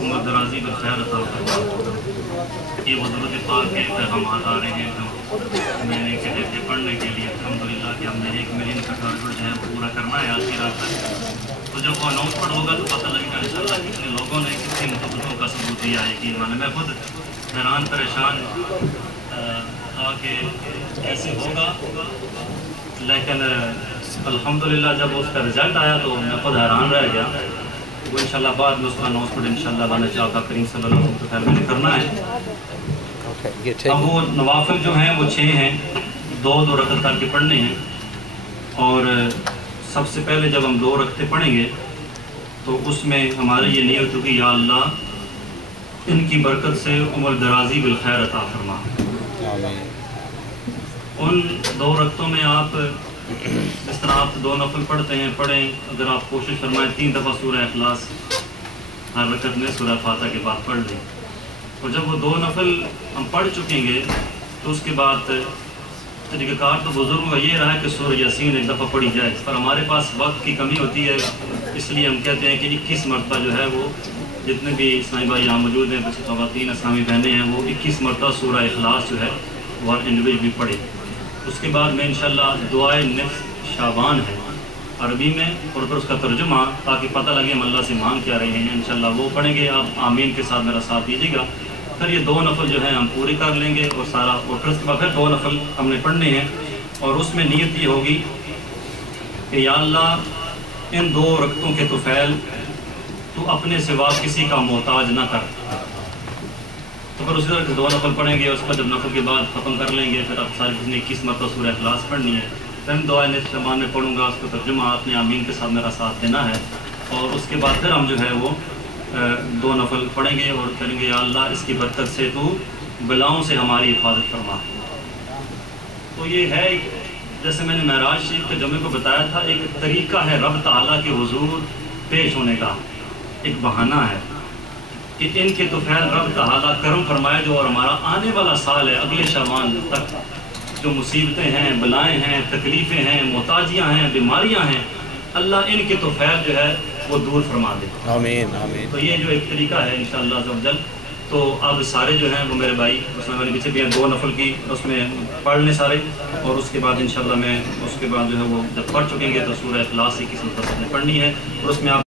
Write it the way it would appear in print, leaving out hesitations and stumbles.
उम्र दराजी व खैर अता फरमा। ये वो दुरूद पाक के पैगामात आ रहे हैं जो मैंने कहते थे पढ़ने के लिए अल्हम्दुलिल्लाह कि हमने 1 मिलियन का टारगेट जो है पूरा करना है आज की रात तक। तो जब वो अनाउंसमेंट होगा तो पता लगेगा इंशाल्लाह कितने लोगों ने कितनी मुहब्बतों का सबूत दिया है कि माने मैं खुद हैरान परेशान था कि कैसे होगा, लेकिन अल्हम्दुलिल्लाह जब उसका रिज़ल्ट आया तो मैं खुद हैरान रह गया। वो इंशाल्लाह बाद में उसका अनाउंसमेंट इंशाल्लाह अल्लाह ने चाहा करीम सल्लल्लाहु अलैहि वसल्लम ने करना है। अब वो नवाफिल जो हैं वो 6 हैं, 2-2 रकअत करके पढ़ने हैं। और सबसे पहले जब हम 2 रकअतें पढ़ेंगे तो उसमें हमारी ये नीयत होगी या अल्लाह इनकी बरकत से उम्र दराजी बिल खैर अता फरमा। उन 2 रकअतों में आप इस तरह आप 2 नफल पढ़ते हैं, पढ़ें। अगर आप कोशिश फरमाएं 3 दफ़ा सूरह इखलास हर रकअत में सूरह फातिहा के बाद पढ़ लें। और जब वो 2 नफल हम पढ़ चुकेंगे तो उसके बाद तरीक़ाकार तो बुज़ुर्गों का ये रहा है कि सूरह यासीन 1 दफ़ा पढ़ी जाए, पर हमारे पास वक्त की कमी होती है, इसलिए हम कहते हैं कि 21 मरतबा जो है वो जितने भी इस्लामी भाई यहाँ मौजूद हैं, बच्चे ख़वातीन इस्लामी बहनें हैं, वो 21 मरतबा सूरह इखलास जो है वो हर इंडिविजुअल पढ़े। उसके बाद में इंशाल्लाह दुआए निस्फ़ शाबान है अरबी में, और फिर उसका तर्जुमा ताकि पता लगे हम अल्लाह से मांग क्या रहे हैं, इंशाल्लाह वो पढ़ेंगे। आप आमीन के साथ मेरा साथ दीजिएगा। फिर ये 2 नफल जो हैं हम पूरे कर लेंगे और सारा, और फिर उसके बाद फिर 2 नफल हमने पढ़ने हैं। और उसमें नीयत ये होगी कि या अल्लाह इन 2 रकअतों के तुफ़ैल तो अपने सिवा किसी का मोहताज ना कर। तो फिर उसी तरह से 2 नफल पढ़ेंगे, उसका जब नफल के बाद ख़त्म कर लेंगे, फिर आप सारी किसी ने 21 मरतबा सूरह इखलास पढ़नी है। फिर दुआ निस्फ़ शाबान में पढ़ूँगा, उसको तर्जुमा आपने आमीन के साथ मेरा साथ देना है। और उसके बाद फिर हम जो है वो 2 नफल पढ़ेंगे और करेंगे या अल्लाह इसकी बरकत से तू बलाओं से हमारी हिफाजत फरमा। तो ये है, जैसे मैंने महराज शरीफ के जुमे को बताया था, एक तरीक़ा है रब ताला के हुज़ूर पेश होने का, एक बहाना है कि इनके तुफ़ैल रब ताला करम फरमाए जो, और हमारा आने वाला साल है अगले शाबान तक जो मुसीबतें हैं, बलाएँ हैं, तकलीफ़ें हैं, मोहताजियाँ हैं, बीमारियाँ हैं, अल्लाह इनके तुफ़ैल जो है वो दूर फरमा दे। आमीन आमीन। तो ये जो एक तरीका है इंशाअल्लाह अज़्ज़ा। तो अब सारे जो हैं वो मेरे भाई उसमें हमारे पीछे भी हैं, 2 नफल की उसमें पढ़ लें सारे, और उसके बाद इंशाअल्लाह मैं उसके बाद जो है वो जब पढ़ चुकेंगे तो सूरह इखलास की किसी तरह से पढ़नी है, और उसमें आप